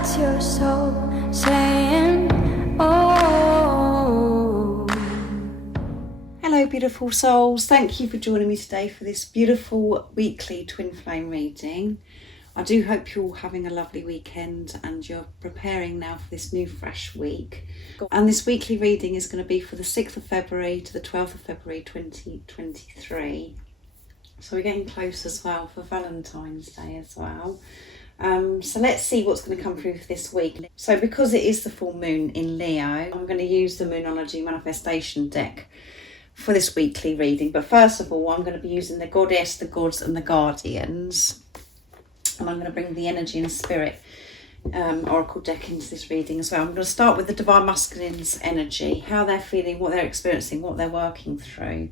That's your soul saying, oh. Hello beautiful souls, thank you for joining me today for this beautiful weekly twin flame reading. I do hope you're all having a lovely weekend and you're preparing now for this new fresh week. And this weekly reading is going to be for the 6th of February to the 12th of February 2023. So we're getting close as well for Valentine's Day as well. So let's see what's going to come through for this week. So because it is the full moon in Leo, I'm going to use the Moonology Manifestation deck for this weekly reading. But first of all, I'm going to be using the Goddess, the Gods and the Guardians. And I'm going to bring the Energy and Spirit Oracle deck into this reading as well. I'm going to start with the Divine Masculine's energy, how they're feeling, what they're experiencing, what they're working through.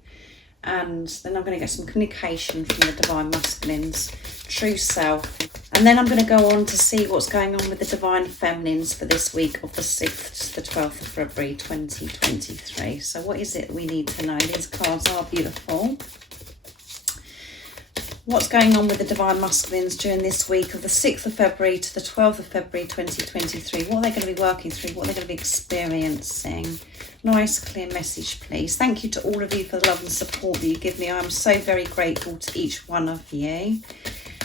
And then I'm going to get some communication from the Divine Masculine's true self. And then I'm going to go on to see what's going on with the Divine Feminines for this week of the 6th to the 12th of February 2023. So what is it we need to know? These cards are beautiful. What's going on with the Divine Masculines during this week of the 6th of February to the 12th of February 2023? What are they going to be working through? What are they going to be experiencing? Nice, clear message, please. Thank you to all of you for the love and support that you give me. I'm so very grateful to each one of you.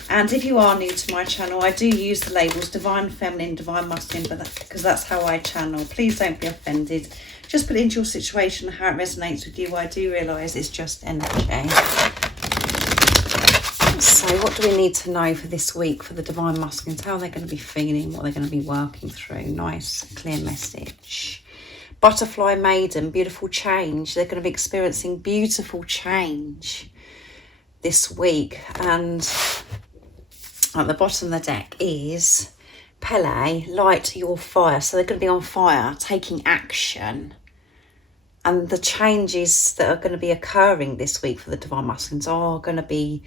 And if you are new to my channel, I do use the labels Divine Feminine, Divine Masculine, because that's how I channel. Please don't be offended. Just put it into your situation, how it resonates with you. I do realise it's just energy. So what do we need to know for this week for the Divine Masculines? How are they going to be feeling? What are they going to be working through? Nice, clear message. Butterfly Maiden, beautiful change. They're going to be experiencing beautiful change this week. And at the bottom of the deck is Pele, light your fire. So they're going to be on fire, taking action. And the changes that are going to be occurring this week for the Divine Masculines are going to be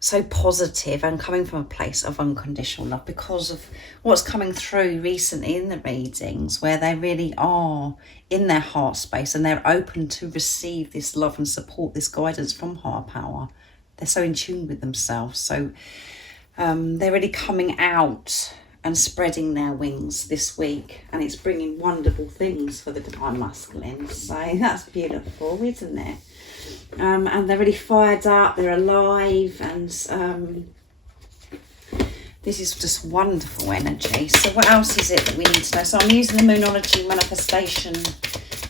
so positive and coming from a place of unconditional love because of what's coming through recently in the readings, where they really are in their heart space and they're open to receive this love and support, this guidance from higher power. They're so in tune with themselves. So they're really coming out and spreading their wings this week, and it's bringing wonderful things for the Divine Masculine. So that's beautiful, isn't it? And they're really fired up, they're alive, and this is just wonderful energy. So what else is it that we need to know? So I'm using the Moonology Manifestation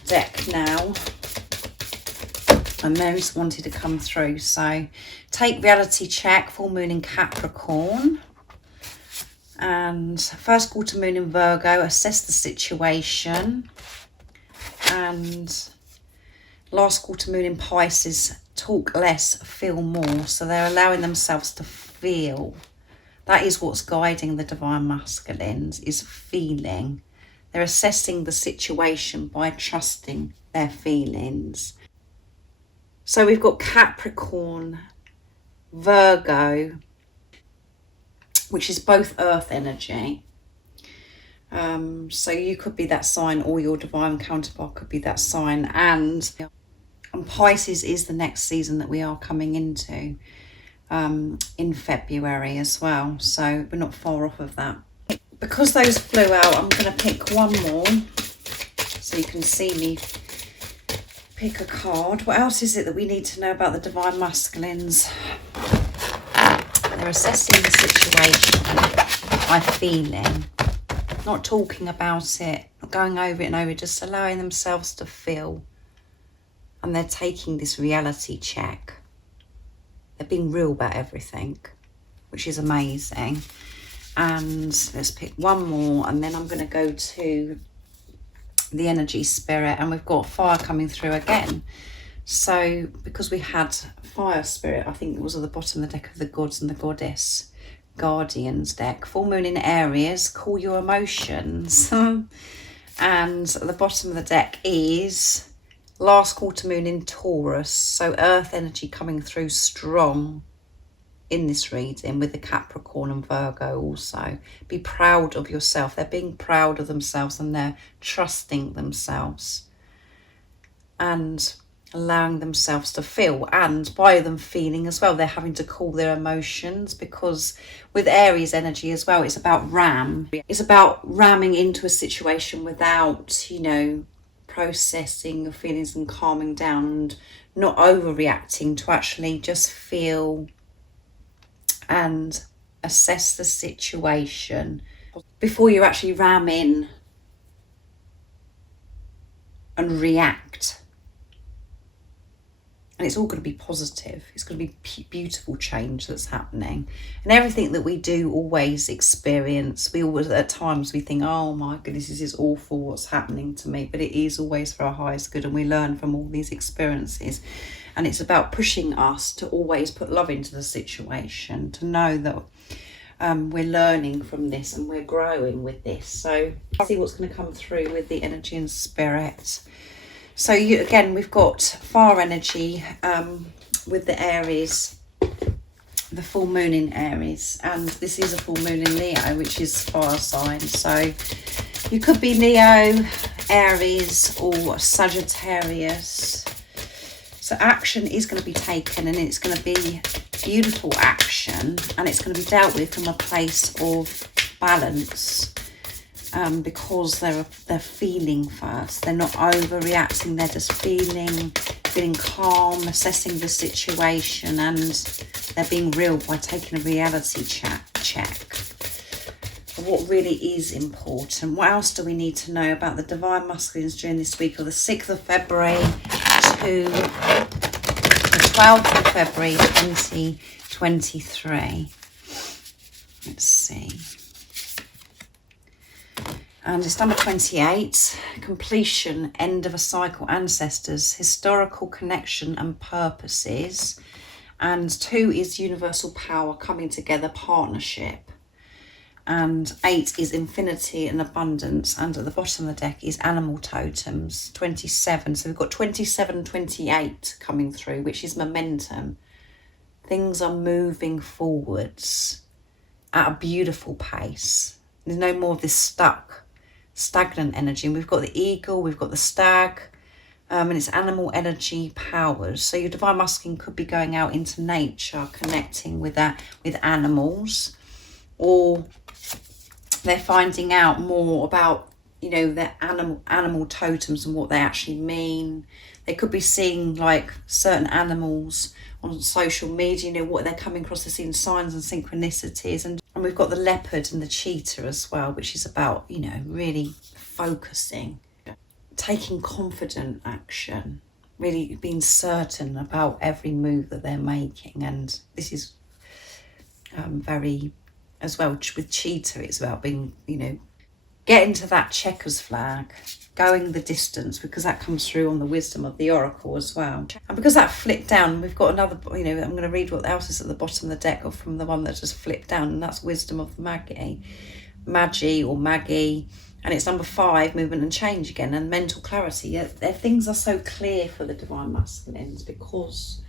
deck now, and Mary's wanted to come through. So take reality check, full moon in Capricorn, and first quarter moon in Virgo, assess the situation, and last quarter moon in Pisces, talk less, feel more. So they're allowing themselves to feel. That is what's guiding the Divine Masculines, is feeling. They're assessing the situation by trusting their feelings. So we've got Capricorn, Virgo, which is both earth energy. So you could be that sign, or your divine counterpart could be that sign. And Pisces is the next season that we are coming into in February as well. So we're not far off of that. Because those flew out, I'm going to pick one more so you can see me pick a card. What else is it that we need to know about the Divine Masculines? They're assessing the situation by feeling, not talking about it, not going over it and over, just allowing themselves to feel. And they're taking this reality check. They're being real about everything, which is amazing. And let's pick one more, and then I'm going to go to the energy spirit, and we've got fire coming through again. So because we had fire spirit, I think it was at the bottom of the deck of the Gods and the Goddess Guardians deck. Full moon in Aries, call your emotions. And at the bottom of the deck is last quarter moon in Taurus. So earth energy coming through strong in this reading with the Capricorn and Virgo also. Be proud of yourself. They're being proud of themselves and they're trusting themselves. And allowing themselves to feel, and by them feeling as well, they're having to cool their emotions, because with Aries energy as well, it's about ramming into a situation without, you know, processing your feelings and calming down and not overreacting, to actually just feel and assess the situation before you actually ram in and react. And it's all going to be positive. It's going to be beautiful change that's happening. And everything that we do always experience, we always, at times we think, oh my goodness, this is awful, what's happening to me. But it is always for our highest good, and we learn from all these experiences. And it's about pushing us to always put love into the situation, to know that we're learning from this and we're growing with this. So see what's going to come through with the energy and spirit. So again, we've got fire energy with the Aries, the full moon in Aries, and this is a full moon in Leo, which is fire sign. So you could be Leo, Aries, or Sagittarius. So action is going to be taken, and it's going to be beautiful action, and it's going to be dealt with from a place of balance. Because they're feeling first. They're not overreacting. They're just feeling calm, assessing the situation, and they're being real by taking a reality check of what really is important. What else do we need to know about the divine masculines during this week of the 6th of February to the 12th of February 2023? Let's see. And it's number 28, completion, end of a cycle, ancestors, historical connection and purposes. And 2 is universal power, coming together, partnership. And 8 is infinity and abundance. And at the bottom of the deck is animal totems, 27. So we've got 27, 28 coming through, which is momentum. Things are moving forwards at a beautiful pace. There's no more of this stagnant energy. And we've got the eagle, we've got the stag, and it's animal energy powers. So your divine masculine could be going out into nature, connecting with animals, or they're finding out more about, you know, their animal totems and what they actually mean. They could be seeing like certain animals on social media, you know, what they're coming across, they're seeing signs and synchronicities. And we've got the leopard and the cheetah as well, which is about, you know, really focusing, taking confident action, really being certain about every move that they're making. And this is very, as well with cheetah, it's about being, you know, getting to that checkers flag, going the distance, because that comes through on the wisdom of the oracle as well. And because that flipped down, we've got another, you know, I'm going to read what else is at the bottom of the deck, or from the one that just flipped down, and that's wisdom of the Magi or Maggie. And it's number 5, movement and change again, and mental clarity. Yeah, things are so clear for the divine masculines, because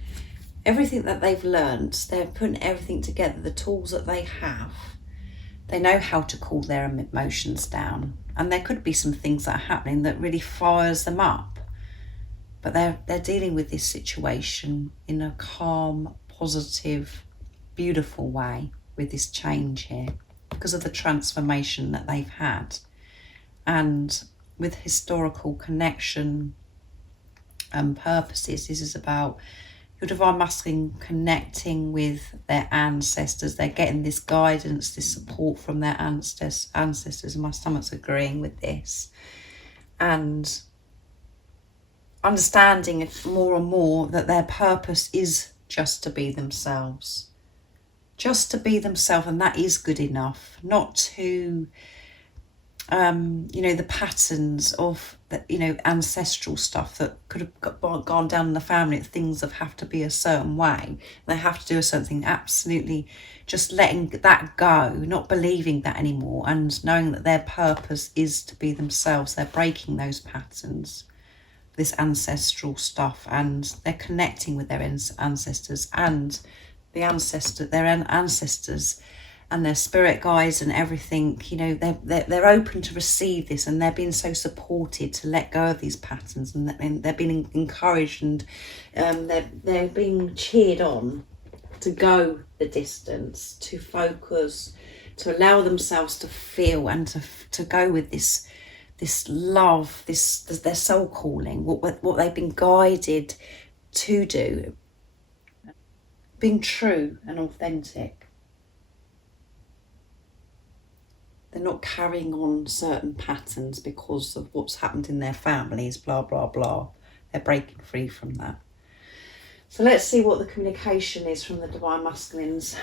everything that they've learned, they're putting everything together, the tools that they have. They know how to cool their emotions down. And there could be some things that are happening that really fires them up. But they're dealing with this situation in a calm, positive, beautiful way with this change here, because of the transformation that they've had. And with historical connection and purposes, this is about your divine masculine connecting with their ancestors. They're getting this guidance, this support from their ancestors, and my stomach's agreeing with this. And understanding more and more that their purpose is just to be themselves. Just to be themselves, and that is good enough. Not to you know, the patterns of the, you know, ancestral stuff that could have gone down in the family. Things have to be a certain way. They have to do a certain thing. Absolutely, just letting that go, not believing that anymore, and knowing that their purpose is to be themselves. They're breaking those patterns, this ancestral stuff, and they're connecting with their ancestors, and their ancestors and their spirit guides and everything, you know, they're open to receive this, and they're being so supported to let go of these patterns, and they're being encouraged, and they're being cheered on to go the distance, to focus, to allow themselves to feel, and to go with this love, this their soul calling, what they've been guided to do, being true and authentic. They're not carrying on certain patterns because of what's happened in their families, blah, blah, blah. They're breaking free from that. So let's see what the communication is from the Divine Masculines,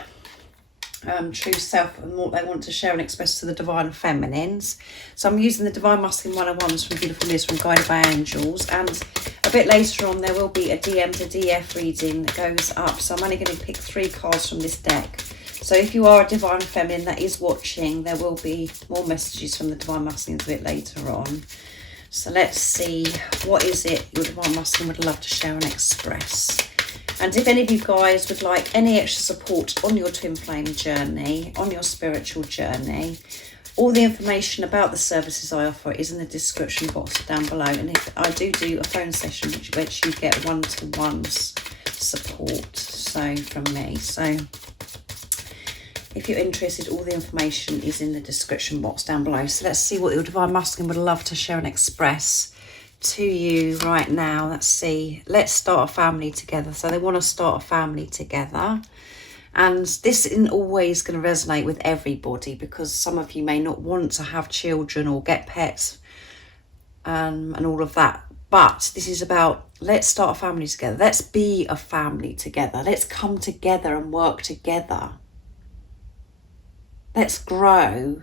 true self, and what they want to share and express to the Divine Feminines. So I'm using the Divine Masculine 101s from Beautiful Liz from Guided by Angels, and a bit later on there will be a DM to DF reading that goes up. So I'm only going to pick 3 cards from this deck. So if you are a Divine Feminine that is watching, there will be more messages from the Divine Masculines a bit later on. So let's see, what is it your Divine Masculine would love to share and express? And if any of you guys would like any extra support on your twin flame journey, on your spiritual journey, all the information about the services I offer is in the description box down below. And if I do a phone session, which you get one-to-one support, so from me. So if you're interested, all the information is in the description box down below. So let's see what your Divine Masculine would love to share and express to you right now. Let's see. Let's start a family together. So they want to start a family together. And this isn't always going to resonate with everybody, because some of you may not want to have children or get pets and all of that. But this is about, let's start a family together. Let's be a family together. Let's come together and work together. Let's grow,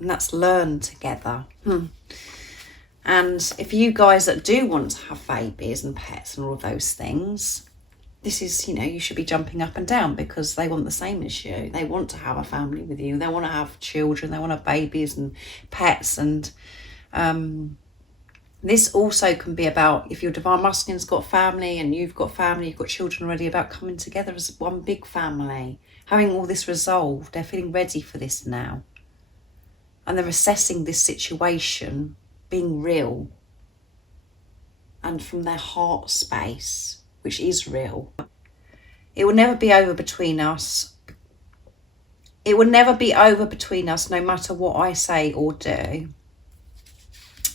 and let's learn together. And if you guys that do want to have babies and pets and all of those things, this is, you know, you should be jumping up and down, because they want the same as you. They want to have a family with you. They want to have children. They want to have babies and pets. And this also can be about, if your Divine Masculine's got family and you've got family, you've got children already, about coming together as one big family, having all this resolved. They're feeling ready for this now. And they're assessing this situation being real, and from their heart space, which is real. It will never be over between us. It will never be over between us, no matter what I say or do.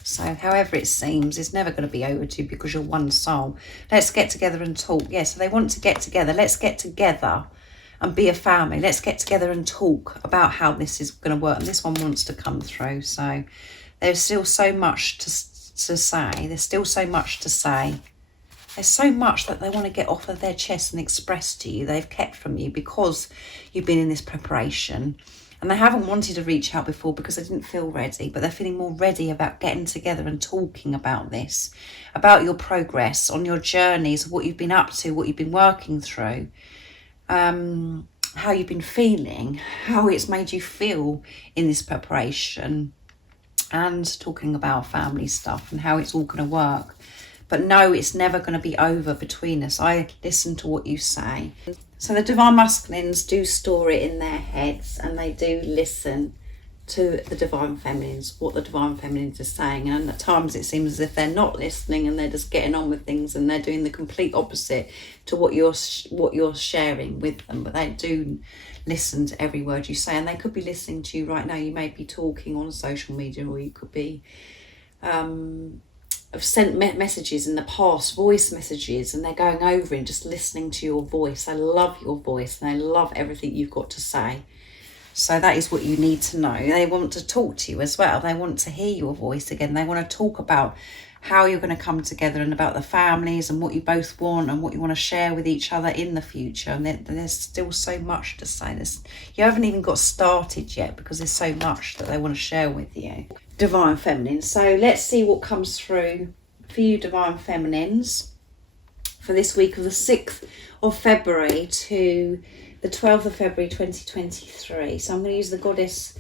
So however it seems, it's never going to be over to you, because you're one soul. Let's get together and talk. Yeah, so they want to get together. Let's get together and be a family. Let's get together and talk about how this is going to work. And this one wants to come through. So there's still so much to say. There's still so much to say. There's so much that they want to get off of their chest and express to you. They've kept from you because you've been in this preparation. And they haven't wanted to reach out before because they didn't feel ready. But they're feeling more ready about getting together and talking about this. About your progress on your journeys, what you've been up to, what you've been working through. How you've been feeling. How it's made you feel in this preparation. And talking about family stuff and how it's all going to work. But no, it's never going to be over between us. I listen to what you say. So the Divine Masculines do store it in their heads, and they do listen to the Divine Feminines, what the Divine Feminines are saying. And at times it seems as if they're not listening, and they're just getting on with things, and they're doing the complete opposite to what you're sharing with them. But they do listen to every word you say, and they could be listening to you right now. You may be talking on social media, or you could be have sent messages in the past, voice messages, and they're going over and just listening to your voice. They love your voice, and they love everything you've got to say. So that is what you need to know. They want to talk to you as well. They want to hear your voice again. They want to talk about how you're going to come together, and about the families, and what you both want, and what you want to share with each other in the future. And there's still so much to say. You haven't even got started yet, because there's so much that they want to share with you. Divine Feminine. So let's see what comes through for you, Divine Feminines, for this week of the 6th of February to the 12th of February 2023. So I'm going to use the Goddess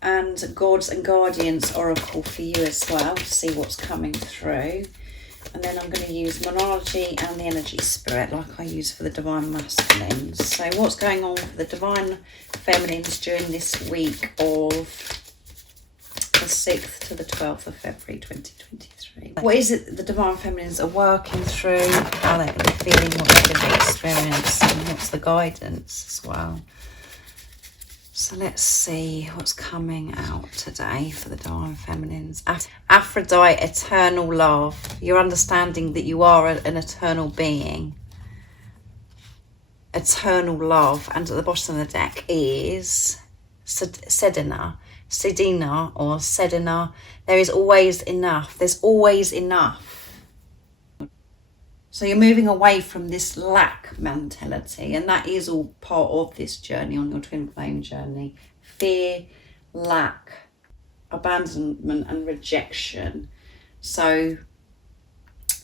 and Gods and Guardians Oracle for you as well, to see what's coming through. And then I'm going to use Monology and the Energy Spirit like I use for the Divine Masculines. So what's going on for the Divine Feminines during this week of the 6th to the 12th of February 2023? What is it that the Divine Feminines are working through? How they're going to be feeling, what they're going to be experiencing, what's the guidance as well? So let's see what's coming out today for the Divine Feminines. Aphrodite, eternal love. You're understanding that you are an eternal being. Eternal love. And at the bottom of the deck is Sedina or Sedina. There is always enough. There's always enough. So you're moving away from this lack mentality, and that is all part of this journey on your twin flame journey. Fear, lack, abandonment and rejection. So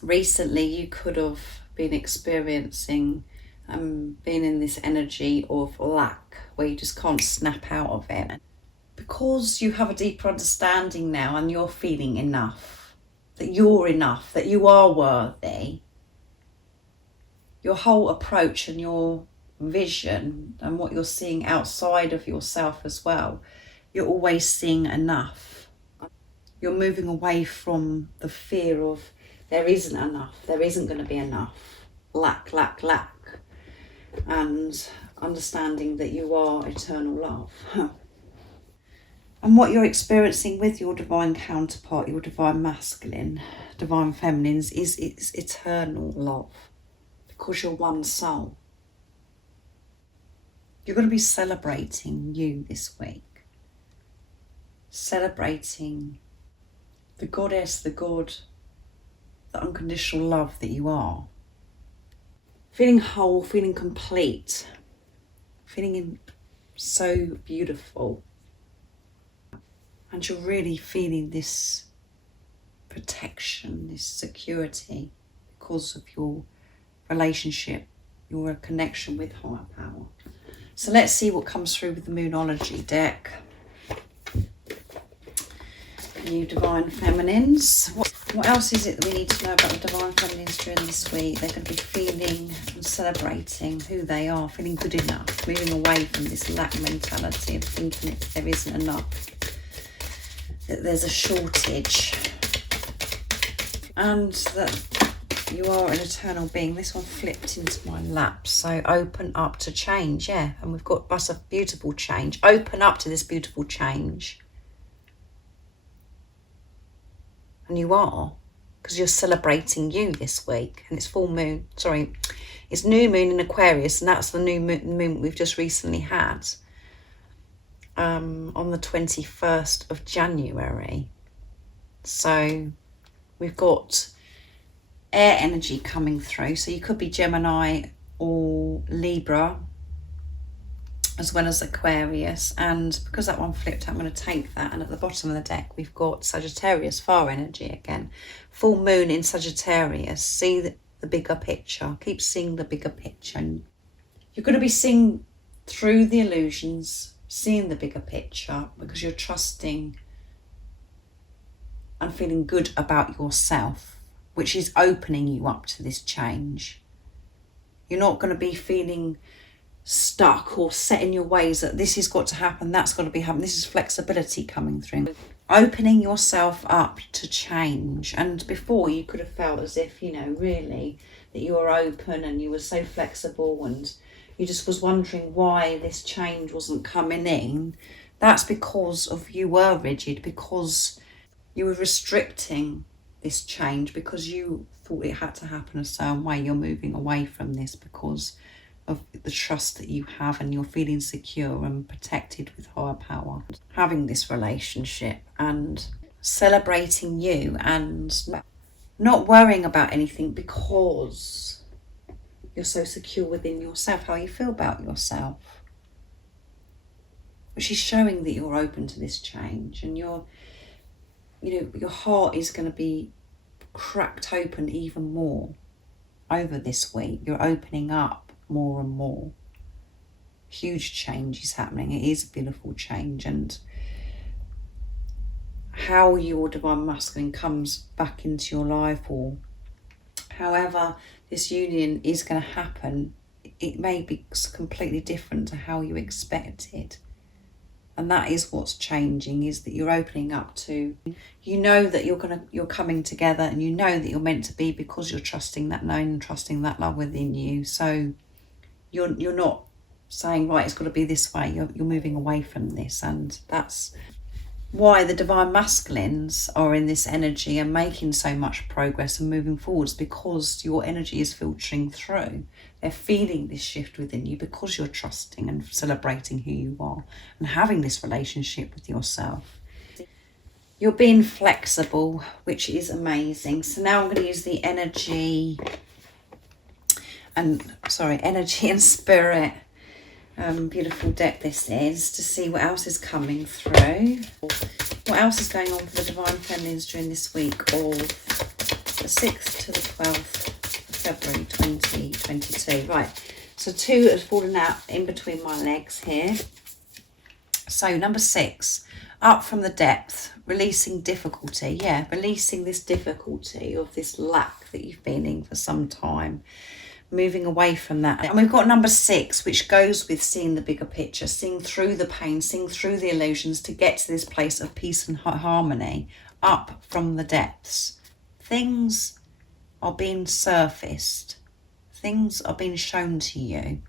recently you could have been experiencing being in this energy of lack where you just can't snap out of it. Because you have a deeper understanding now and you're feeling enough, that you're enough, that you are worthy, your whole approach and your vision and what you're seeing outside of yourself as well, you're always seeing enough. You're moving away from the fear of there isn't enough, there isn't going to be enough, lack, and understanding that you are eternal love. And what you're experiencing with your divine counterpart, your divine masculine, divine feminines, is it's eternal love. Because you're one soul. You're going to be celebrating you this week. Celebrating the goddess, the god, the unconditional love that you are. Feeling whole, feeling complete. Feeling so beautiful. And you're really feeling this protection, this security because of your relationship, your connection with higher power. So let's see what comes through with the Moonology deck. You Divine Feminines. What else is it that we need to know about the Divine Feminines during this week? They're going to be feeling and celebrating who they are, feeling good enough, moving away from this lack mentality of thinking that there isn't enough, that there's a shortage, and that you are an eternal being. This one flipped into my lap. So open up to change. Yeah. And we've got that's a beautiful change. Open up to this beautiful change. And you are. Because you're celebrating you this week. And it's full moon. Sorry. It's new moon in Aquarius. And that's the new moon we've just recently had. On the 21st of January. So we've got air energy coming through, so you could be Gemini or Libra as well as Aquarius. And because that one flipped, I'm going to take that, and at the bottom of the deck we've got Sagittarius, fire energy again, full moon in Sagittarius. See the bigger picture, keep seeing the bigger picture. You're going to be seeing through the illusions, seeing the bigger picture, because you're trusting and feeling good about yourself, which is opening you up to this change. You're not going to be feeling stuck or set in your ways that this has got to happen, that's got to be happening. This is flexibility coming through. Opening yourself up to change. And before you could have felt as if, really, that you were open and you were so flexible and you just was wondering why this change wasn't coming in. That's because of you were rigid, because you were restricting this change, because you thought it had to happen a certain way. You're moving away from this because of the trust that you have, and you're feeling secure and protected with higher power. Having this relationship and celebrating you and not worrying about anything because you're so secure within yourself, how you feel about yourself. Which is showing that you're open to this change, and your heart is going to be cracked open even more over this week. You're opening up more and more. Huge change is happening. It is a beautiful change. And how your divine masculine comes back into your life, or However this union is going to happen, it may be completely different to how you expected. And that is what's changing, is that you're opening up to, you know that you're coming together, and you know that you're meant to be, because you're trusting that knowing and trusting that love within you. So you're not saying, right, it's got to be this way. You're moving away from this, and that's why the divine masculines are in this energy and making so much progress and moving forwards, because your energy is filtering through. They're feeling this shift within you because you're trusting and celebrating who you are and having this relationship with yourself. You're being flexible, which is amazing. So now I'm going to use the energy and spirit. Beautiful deck this is, to see what else is coming through. What else is going on for the divine feminines during this week of the 6th to the 12th of February 2022. Right, so 2 has fallen out in between my legs here. So number 6, up from the depth, releasing difficulty. Yeah, releasing this difficulty of this lack that you've been in for some time. Moving away from that. And we've got number 6, which goes with seeing the bigger picture, seeing through the pain, seeing through the illusions to get to this place of peace and harmony, up from the depths. Things are being surfaced. Things are being shown to you.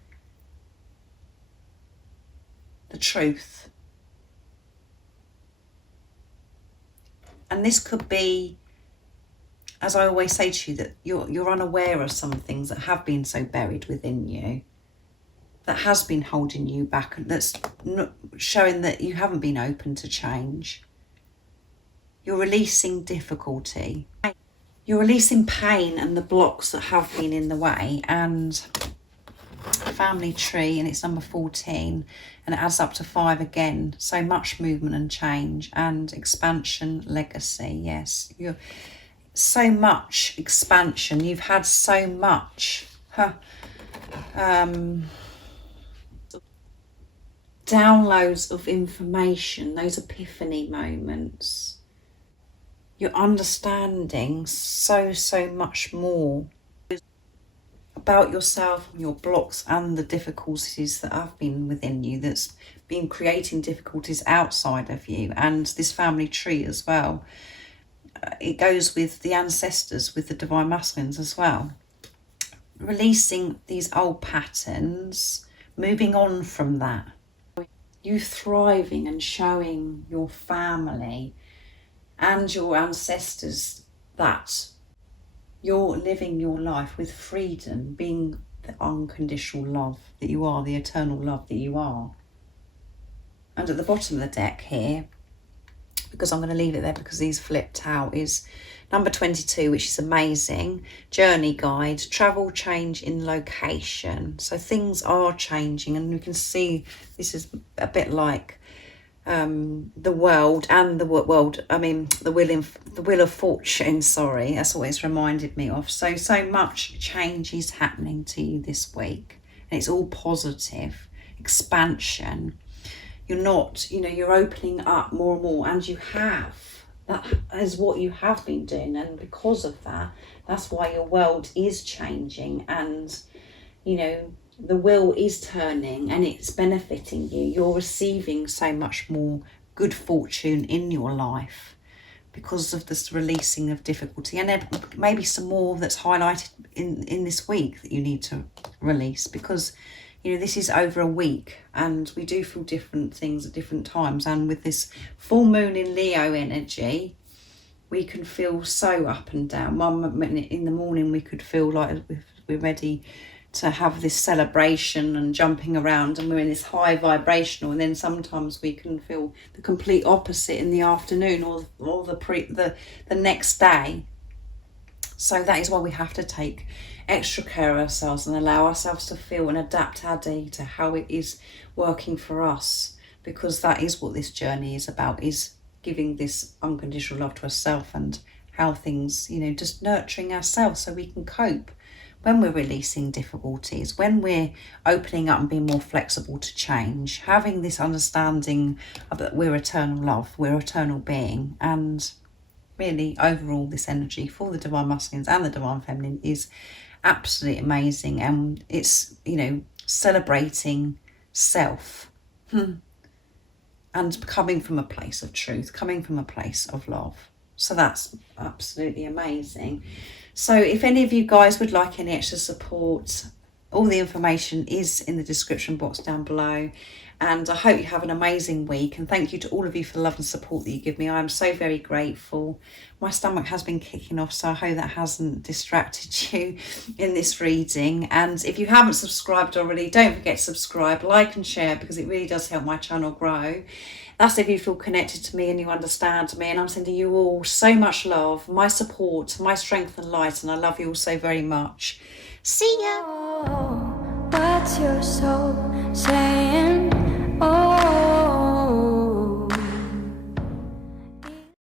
The truth. And this could be, as I always say to you, that you're unaware of some things that have been so buried within you, that has been holding you back, and that's showing that you haven't been open to change. You're releasing difficulty. You're releasing pain and the blocks that have been in the way. And family tree, and it's number 14, and it adds up to 5 again. So much movement and change and expansion, legacy. Yes, you're so much expansion. You've had so much downloads of information, those epiphany moments. You're understanding so much more about yourself and your blocks and the difficulties that have been within you, that's been creating difficulties outside of you. And this family tree as well, it goes with the ancestors, with the divine masculines as well. Releasing these old patterns, moving on from that. You thriving and showing your family and your ancestors that you're living your life with freedom, being the unconditional love that you are, the eternal love that you are. And at the bottom of the deck here, because I'm going to leave it there because these flipped out, is number 22, which is amazing. Journey guide, travel, change in location. So things are changing, and you can see this is a bit like the world and the world. I mean, the wheel of fortune. Sorry, that's always reminded me of. So much change is happening to you this week, and it's all positive expansion. You're not, you're opening up more and more, and you have. That is what you have been doing, and because of that, that's why your world is changing, and, the wheel is turning and it's benefiting you. You're receiving so much more good fortune in your life because of this releasing of difficulty, and there may be some more that's highlighted in this week that you need to release, because this is over a week, and we do feel different things at different times. And with this full moon in Leo energy, we can feel so up and down. 1 minute in the morning, we could feel like we're ready to have this celebration and jumping around, and we're in this high vibrational. And then sometimes we can feel the complete opposite in the afternoon or the next day. So that is why we have to take extra care of ourselves and allow ourselves to feel and adapt our day to how it is working for us, because that is what this journey is about, is giving this unconditional love to ourselves, and how things, just nurturing ourselves so we can cope when we're releasing difficulties, when we're opening up and being more flexible to change, having this understanding that we're eternal love, we're eternal being, and really overall this energy for the Divine Masculines and the Divine Feminine is absolutely amazing, and it's, you know, celebrating self and coming from a place of truth, coming from a place of love. So that's absolutely amazing. So if any of you guys would like any extra support, all the information is in the description box down below. And I hope you have an amazing week. And thank you to all of you for the love and support that you give me. I am so very grateful. My stomach has been kicking off, so I hope that hasn't distracted you in this reading. And if you haven't subscribed already, don't forget to subscribe, like and share, because it really does help my channel grow. That's if you feel connected to me and you understand me. And I'm sending you all so much love, my support, my strength and light. And I love you all so very much. See ya. What's your soul saying?